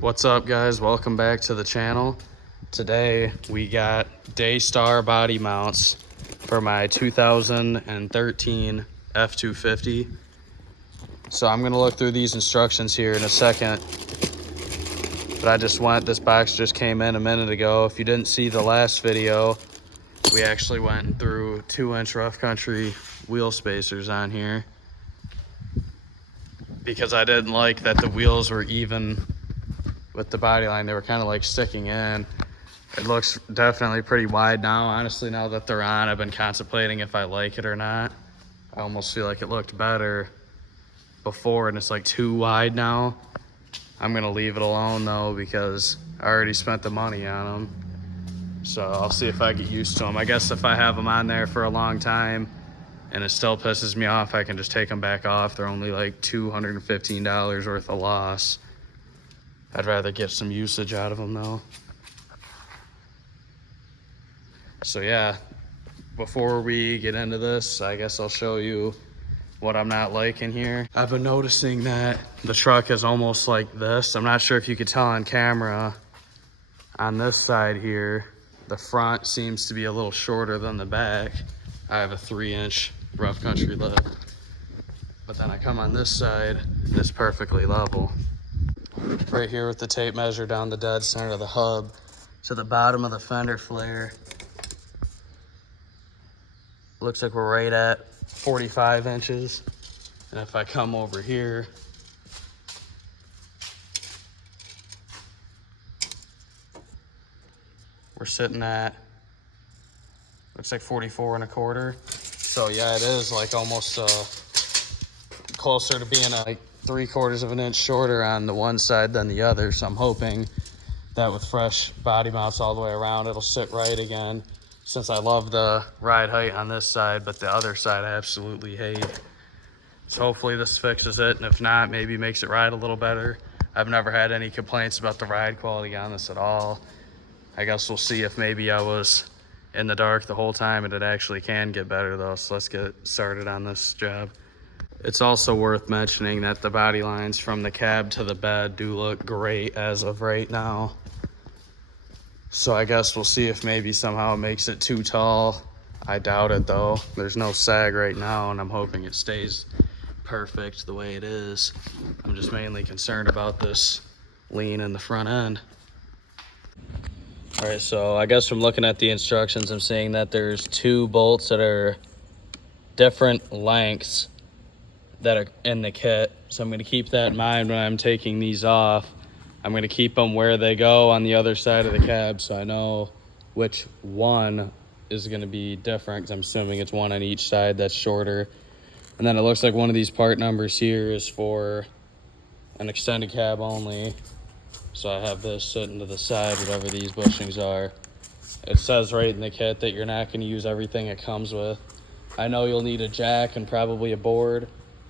What's up, guys? Welcome back to the channel. Today we got Daystar body mounts for my 2013 F250. So I'm gonna look through these instructions here in a second, but this box just came in a minute ago. If you didn't see the last video, we actually went through 2-inch rough country wheel spacers on here because I didn't like that the wheels were even with the body line. They were kind of like sticking in. It looks definitely pretty wide now. Honestly, now that they're on, I've been contemplating if I like it or not. I almost feel like it looked better before and it's like too wide now. I'm gonna leave it alone though because I already spent the money on them. So I'll see if I get used to them. I guess if I have them on there for a long time and it still pisses me off, I can just take them back off. They're only like $215 worth of loss. I'd rather get some usage out of them though. So yeah, before we get into this, I guess I'll show you what I'm not liking here. I've been noticing that the truck is almost like this. I'm not sure if you could tell on camera. On this side here, the front seems to be a little shorter than the back. I have a 3-inch rough country lip. But then I come on this side, it's perfectly level. Right here with the tape measure down the dead center of the hub to the bottom of the fender flare. Looks like we're right at 45 inches. And if I come over here, we're sitting at, looks like 44 1/4. So yeah, it is like almost closer to being like 3/4 of an inch shorter on the one side than the other. So I'm hoping that with fresh body mounts all the way around, it'll sit right again, since I love the ride height on this side, but the other side I absolutely hate. So hopefully this fixes it, and if not, maybe makes it ride a little better. I've never had any complaints about the ride quality on this at all. I guess we'll see if maybe I was in the dark the whole time and it actually can get better though. So let's get started on this job. It's also worth mentioning that the body lines from the cab to the bed do look great as of right now. So I guess we'll see if maybe somehow it makes it too tall. I doubt it though. There's no sag right now and I'm hoping it stays perfect the way it is. I'm just mainly concerned about this lean in the front end. All right, so I guess from looking at the instructions, I'm seeing that there's 2 bolts that are different lengths that are in the kit. So I'm gonna keep that in mind when I'm taking these off. I'm gonna keep them where they go on the other side of the cab so I know which one is gonna be different, because I'm assuming it's one on each side that's shorter. And then it looks like one of these part numbers here is for an extended cab only. So I have this sitting to the side, whatever these bushings are. It says right in the kit that you're not gonna use everything it comes with. I know you'll need a jack and probably a board.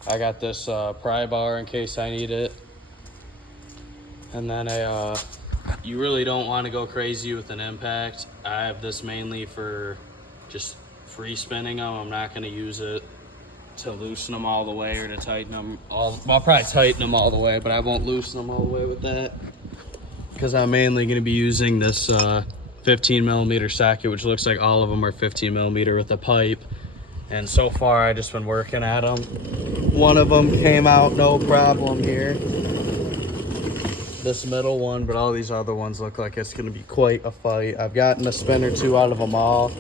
I got this pry bar in case I need it. And then you really don't want to go crazy with an impact. I have this mainly for just free spinning them. I'm not going to use it to loosen them all the way or to tighten them all. Well, I'll probably tighten them all the way, but I won't loosen them all the way with that, because I'm mainly going to be using this 15mm socket, which looks like all of them are 15mm with a pipe. And so far I just been working at them. One of them came out no problem here, this middle one, but all these other ones look like it's going to be quite a fight. I've gotten a spin or 2 out of them all,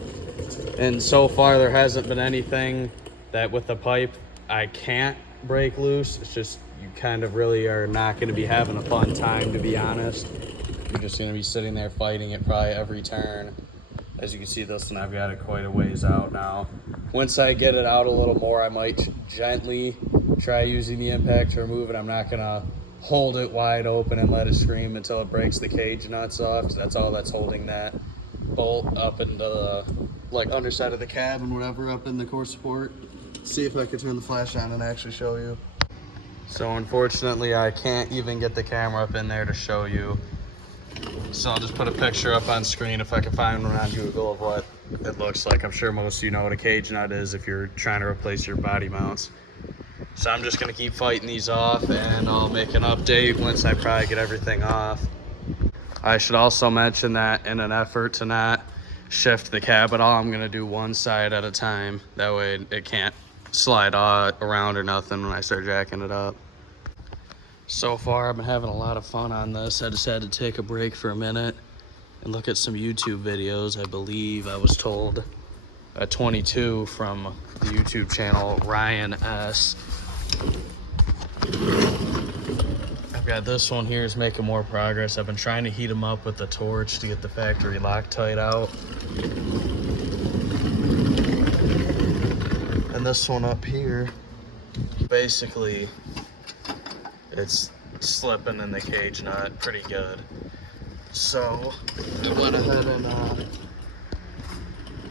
and so far there hasn't been anything that with the pipe I can't break loose. It's just you kind of really are not going to be having a fun time, to be honest. You're just going to be sitting there fighting it probably every turn. As you can see, this one I've got it quite a ways out now. Once I get it out a little more, I might gently try using the impact to remove it. I'm not gonna hold it wide open and let it scream until it breaks the cage nuts off, because that's all that's holding that bolt up into the like underside of the cab and whatever up in the core support. See if I can turn the flash on and actually show you. So unfortunately, I can't even get the camera up in there to show you. So I'll just put a picture up on screen if I can find one on Google of what it looks like. I'm sure most of you know what a cage nut is if you're trying to replace your body mounts. So I'm just gonna keep fighting these off, and I'll make an update once I probably get everything off. I should also mention that in an effort to not shift the cab at all, I'm gonna do one side at a time. That way it can't slide around or nothing when I start jacking it up. So far, I've been having a lot of fun on this. I just had to take a break for a minute and look at some YouTube videos. I believe I was told a 22 from the YouTube channel Ryan S. I've got this one here is making more progress. I've been trying to heat them up with the torch to get the factory Loctite out. And this one up here, basically, it's slipping in the cage nut pretty good. So I went ahead and,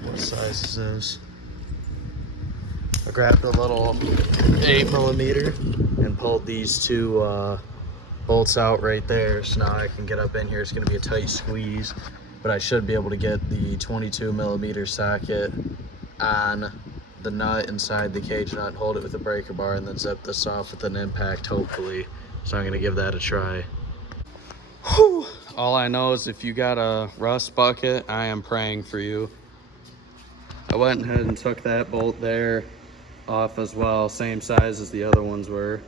what size is this? I grabbed a little 8mm and pulled these two bolts out right there. So now I can get up in here. It's gonna be a tight squeeze, but I should be able to get the 22mm socket on the nut inside the cage nut, hold it with a breaker bar, and then zip this off with an impact, hopefully. So I'm gonna give that a try. Whew. All I know is if you got a rust bucket, I am praying for you. I went ahead and took that bolt there off as well, same size as the other ones were.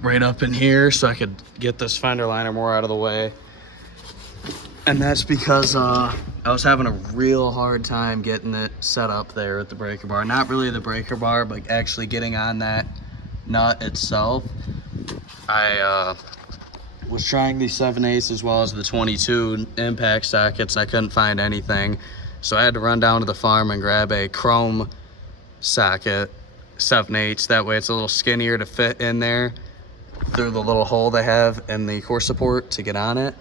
Right up in here so I could get this fender liner more out of the way. And that's because I was having a real hard time getting it set up there with the breaker bar. Not really the breaker bar, but actually getting on that nut itself. I was trying the 7/8 as well as the 22 impact sockets. I couldn't find anything. So I had to run down to the farm and grab a chrome socket, 7/8. That way it's a little skinnier to fit in there through the little hole they have in the core support to get on it.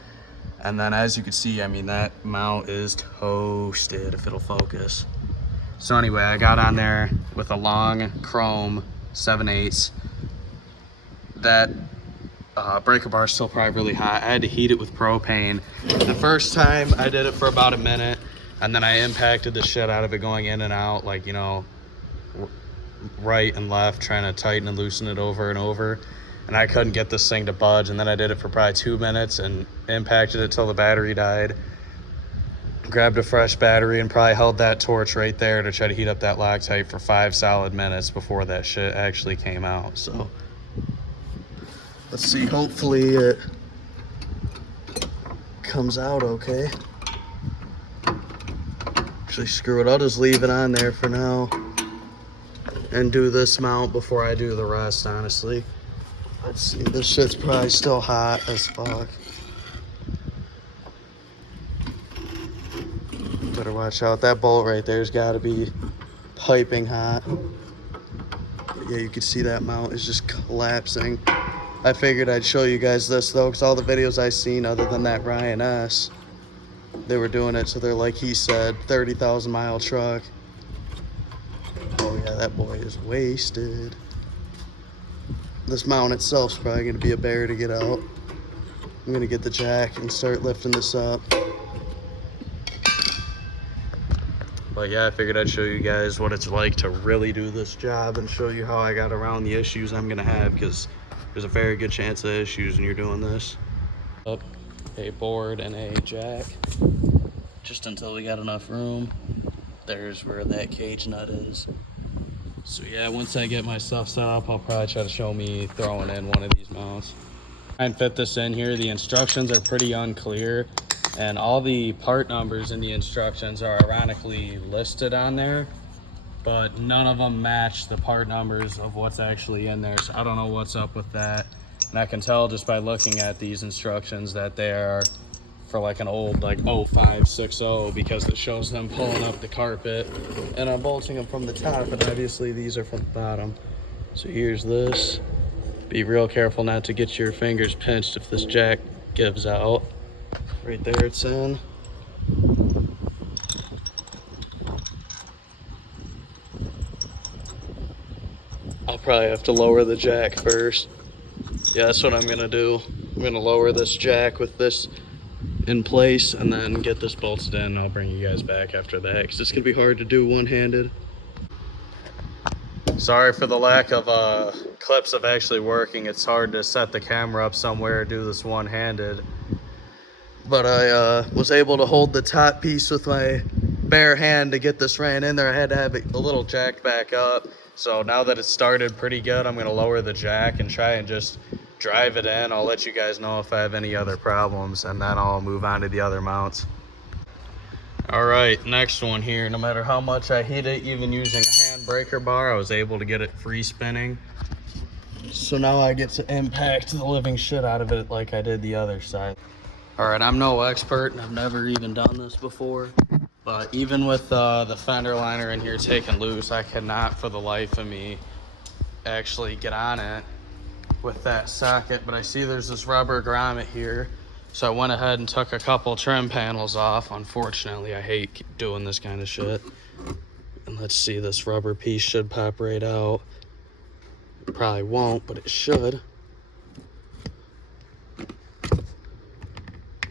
And then as you can see, I mean, that mount is toasted if it'll focus. So anyway, I got on there with a long chrome 7/8. That breaker bar is still probably really hot. I had to heat it with propane. The first time I did it for about a minute, and then I impacted the shit out of it going in and out, like, you know, right and left, trying to tighten and loosen it over and over. And I couldn't get this thing to budge. And then I did it for probably 2 minutes and impacted it till the battery died. Grabbed a fresh battery and probably held that torch right there to try to heat up that Loctite for 5 solid minutes before that shit actually came out. So let's see, hopefully it comes out okay. Actually, screw it, I'll just leave it on there for now and do this mount before I do the rest, honestly. Let's see, this shit's probably still hot as fuck. Better watch out, that bolt right there's gotta be piping hot. But yeah, you can see that mount is just collapsing. I figured I'd show you guys this though, because all the videos I've seen other than that Ryan S, they were doing it, so they're, like he said, 30,000 mile truck. Oh yeah, that boy is wasted. This mount itself is probably going to be a bear to get out. I'm going to get the jack and start lifting this up. But yeah, I figured I'd show you guys what it's like to really do this job and show you how I got around the issues I'm going to have, because there's a very good chance of issues when you're doing this. Up a board and a jack, just until we got enough room. There's where that cage nut is. So yeah, once I get my stuff set up, I'll probably try to show me throwing in one of these mounts. Try and fit this in here. The instructions are pretty unclear, and all the part numbers in the instructions are ironically listed on there, but none of them match the part numbers of what's actually in there. So I don't know what's up with that. And I can tell just by looking at these instructions that they are for like an old like 0560, because it shows them pulling up the carpet and I'm bolting them from the top, and obviously these are from the bottom. So here's this. Be real careful not to get your fingers pinched if this jack gives out. Right there it's in. I'll probably have to lower the jack first. Yeah, that's what I'm gonna do. I'm gonna lower this jack with this in place and then get this bolted in. I'll bring you guys back after that, because it's gonna be hard to do one-handed. Sorry for the lack of clips of actually working. It's hard to set the camera up somewhere, do this one-handed. But I was able to hold the top piece with my bare hand to get this ran in there. I had to have it a little jacked back up. So now that it's started pretty good, I'm gonna lower the jack and try and just drive it in. I'll let you guys know if I have any other problems, and then I'll move on to the other mounts. All right, next one here. No matter how much I hit it, even using a hand breaker bar, I was able to get it free spinning. So now I get to impact the living shit out of it like I did the other side. All right, I'm no expert and I've never even done this before, but even with the fender liner in here taken loose, I cannot for the life of me actually get on it with that socket. But I see there's this rubber grommet here, so I went ahead and took a couple trim panels off. Unfortunately, I hate doing this kind of shit. And let's see, this rubber piece should pop right out. It probably won't, but it should.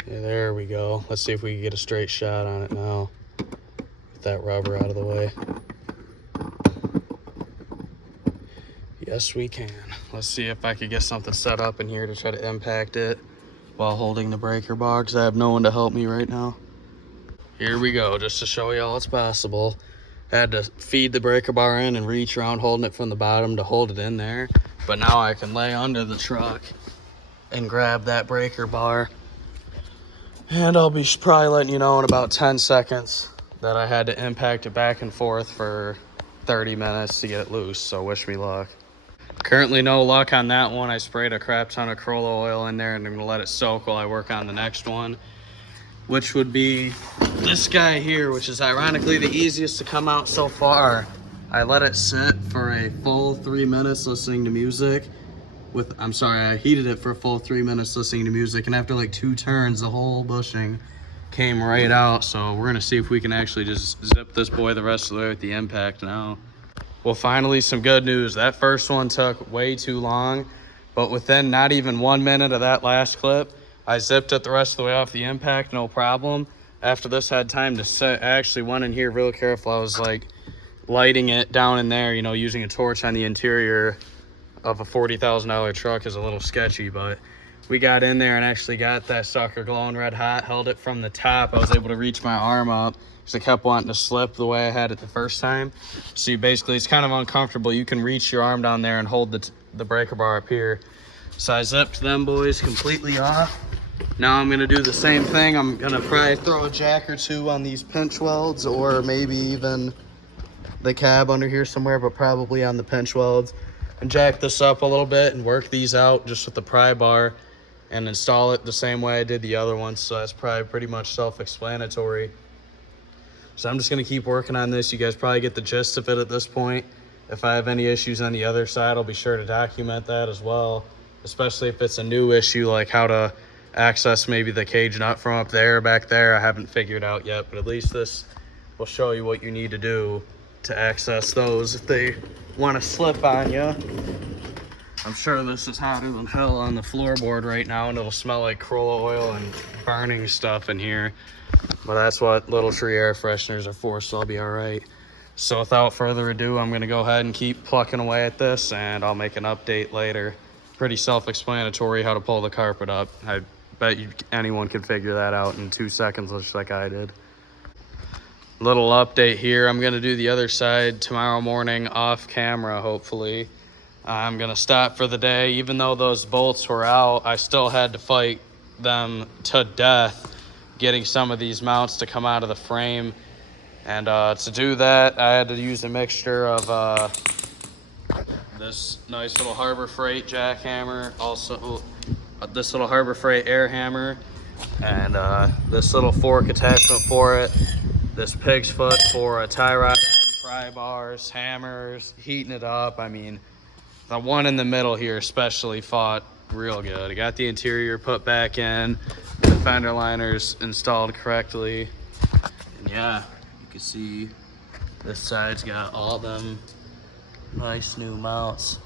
Yeah, there we go. Let's see if we can get a straight shot on it now. Get that rubber out of the way. Yes, we can. Let's see if I could get something set up in here to try to impact it while holding the breaker bar, because I have no one to help me right now. Here we go, just to show you all it's possible. I had to feed the breaker bar in and reach around holding it from the bottom to hold it in there. But now I can lay under the truck and grab that breaker bar. And I'll be probably letting you know in about 10 seconds that I had to impact it back and forth for 30 minutes to get it loose, so wish me luck. Currently no luck on that one. I sprayed a crap ton of Corolla oil in there and I'm gonna let it soak while I work on the next one, which would be this guy here, which is ironically the easiest to come out so far. I let it sit for a full 3 minutes listening to music. I heated it for a full 3 minutes listening to music, and after like 2 turns, the whole bushing came right out. So we're gonna see if we can actually just zip this boy the rest of the way with the impact now. Well, finally, some good news. That first one took way too long, but within not even 1 minute of that last clip, I zipped it the rest of the way off the impact, no problem. After this had time to set, I actually went in here real careful. I was like lighting it down in there, you know, using a torch on the interior of a $40,000 truck is a little sketchy, but we got in there and actually got that sucker glowing red hot, held it from the top. I was able to reach my arm up because I kept wanting to slip the way I had it the first time. So you basically, it's kind of uncomfortable. You can reach your arm down there and hold the breaker bar up here. So I zipped them boys completely off. Now I'm gonna do the same thing. I'm gonna probably throw a jack or two on these pinch welds, or maybe even the cab under here somewhere, but probably on the pinch welds, and jack this up a little bit and work these out just with the pry bar and install it the same way I did the other one. So that's probably pretty much self-explanatory. So I'm just gonna keep working on this. You guys probably get the gist of it at this point. If I have any issues on the other side, I'll be sure to document that as well, especially if it's a new issue, like how to access maybe the cage nut from up there, back there. I haven't figured out yet, but at least this will show you what you need to do to access those if they want to slip on you. I'm sure this is hotter than hell on the floorboard right now, and it'll smell like Corolla oil and burning stuff in here, but that's what little tree air fresheners are for, so I'll be all right. So without further ado, I'm gonna go ahead and keep plucking away at this, and I'll make an update later. Pretty self-explanatory how to pull the carpet up. I bet anyone can figure that out in 2 seconds, just like I did. Little update here. I'm gonna do the other side tomorrow morning off camera, hopefully. I'm gonna stop for the day. Even though those bolts were out, I still had to fight them to death getting some of these mounts to come out of the frame. And to do that, I had to use a mixture of this nice little Harbor Freight jackhammer, also this little Harbor Freight air hammer, and this little fork attachment for it, this pig's foot for a tie rod end, pry bars, hammers, heating it up. I mean, the one in the middle here especially fought real good. I got the interior put back in, the fender liners installed correctly, and yeah, you can see this side's got all them nice new mounts.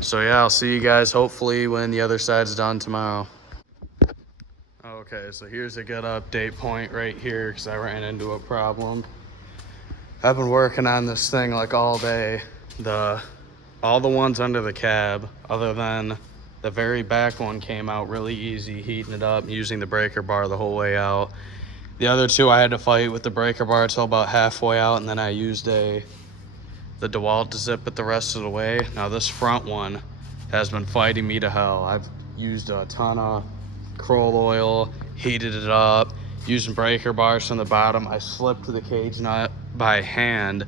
So yeah, I'll see you guys hopefully when the other side's done tomorrow. Okay, so here's a good update point right here because I ran into a problem. I've been working on this thing like all day. All the ones under the cab, other than the very back one, came out really easy, heating it up, using the breaker bar the whole way out. The other two I had to fight with the breaker bar till about halfway out, and then I used the DeWalt to zip it the rest of the way. Now this front one has been fighting me to hell. I've used a ton of Kroll oil, heated it up, using breaker bars from the bottom. I slipped the cage nut by hand.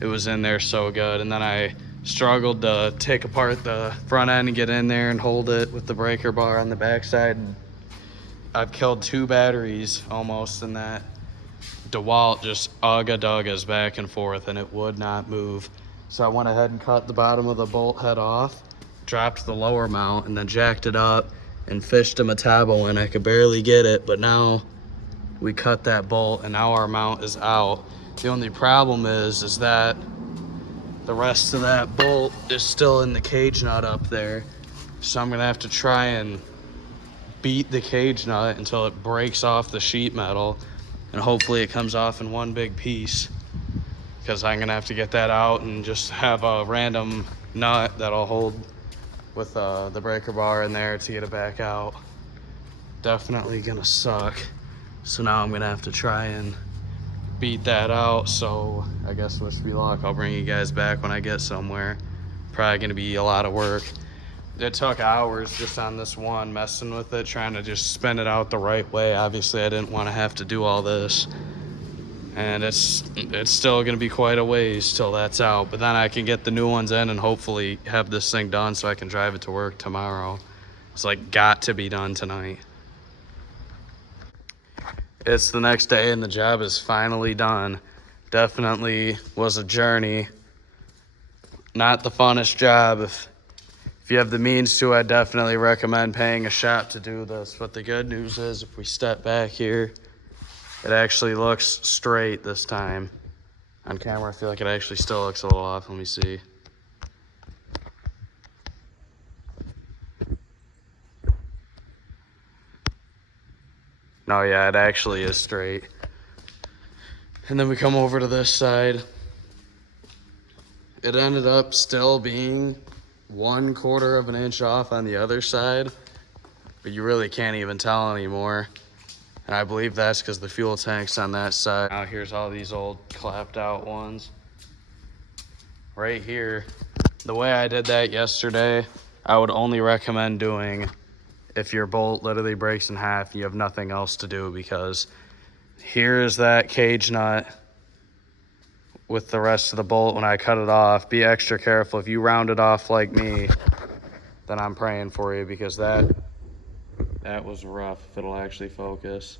It was in there so good. And then I struggled to take apart the front end and get in there and hold it with the breaker bar on the backside. I've killed 2 batteries almost in that. DeWalt just ugga-duggas back and forth and it would not move. So I went ahead and cut the bottom of the bolt head off, dropped the lower mount, and then jacked it up and fished a Metabo in. I could barely get it, but now we cut that bolt and now our mount is out. The only problem is that the rest of that bolt is still in the cage nut up there. So I'm gonna have to try and beat the cage nut until it breaks off the sheet metal, and hopefully it comes off in one big piece, because I'm gonna have to get that out and just have a random nut that'll hold with the breaker bar in there to get it back out. Definitely gonna suck. So now I'm gonna have to try and beat that out. So I guess wish me luck. I'll bring you guys back when I get somewhere. Probably gonna be a lot of work. It took hours just on this one, messing with it, trying to just spin it out the right way. Obviously I didn't want to have to do all this, and it's still gonna be quite a ways till that's out, but then I can get the new ones in and hopefully have this thing done so I can drive it to work tomorrow. It's like got to be done tonight. It's the next day and the job is finally done. Definitely was a journey. Not the funnest job. If you have the means to, I definitely recommend paying a shop to do this. But the good news is, if we step back here, it actually looks straight this time. On camera, I feel like it actually still looks a little off. Let me see. No, yeah, it actually is straight. And then we come over to this side. It ended up still being 1/4 of an inch off on the other side, but you really can't even tell anymore. And I believe that's because the fuel tank's on that side. Now here's all these old clapped out ones. Right here, the way I did that yesterday, I would only recommend doing if your bolt literally breaks in half, you have nothing else to do, because here's that cage nut with the rest of the bolt. When I cut it off, be extra careful. If you round it off like me, then I'm praying for you, because that was rough. If it'll actually focus.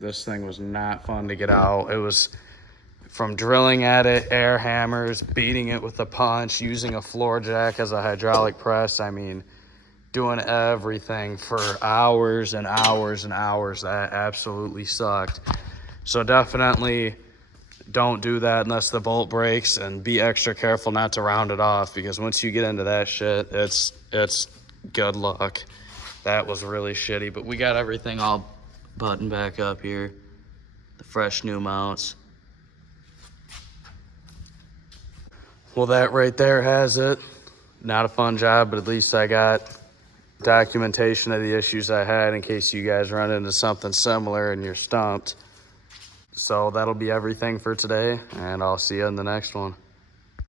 This thing was not fun to get out. It was from drilling at it, air hammers, beating it with a punch, using a floor jack as a hydraulic press. I mean, doing everything for hours and hours and hours. That absolutely sucked. So definitely don't do that unless the bolt breaks, and be extra careful not to round it off, because once you get into that shit, it's good luck. That was really shitty, but we got everything all buttoned back up here. The fresh new mounts. Well, that right there has it. Not a fun job, but at least I got documentation of the issues I had in case you guys run into something similar and you're stumped. So that'll be everything for today, and I'll see you in the next one.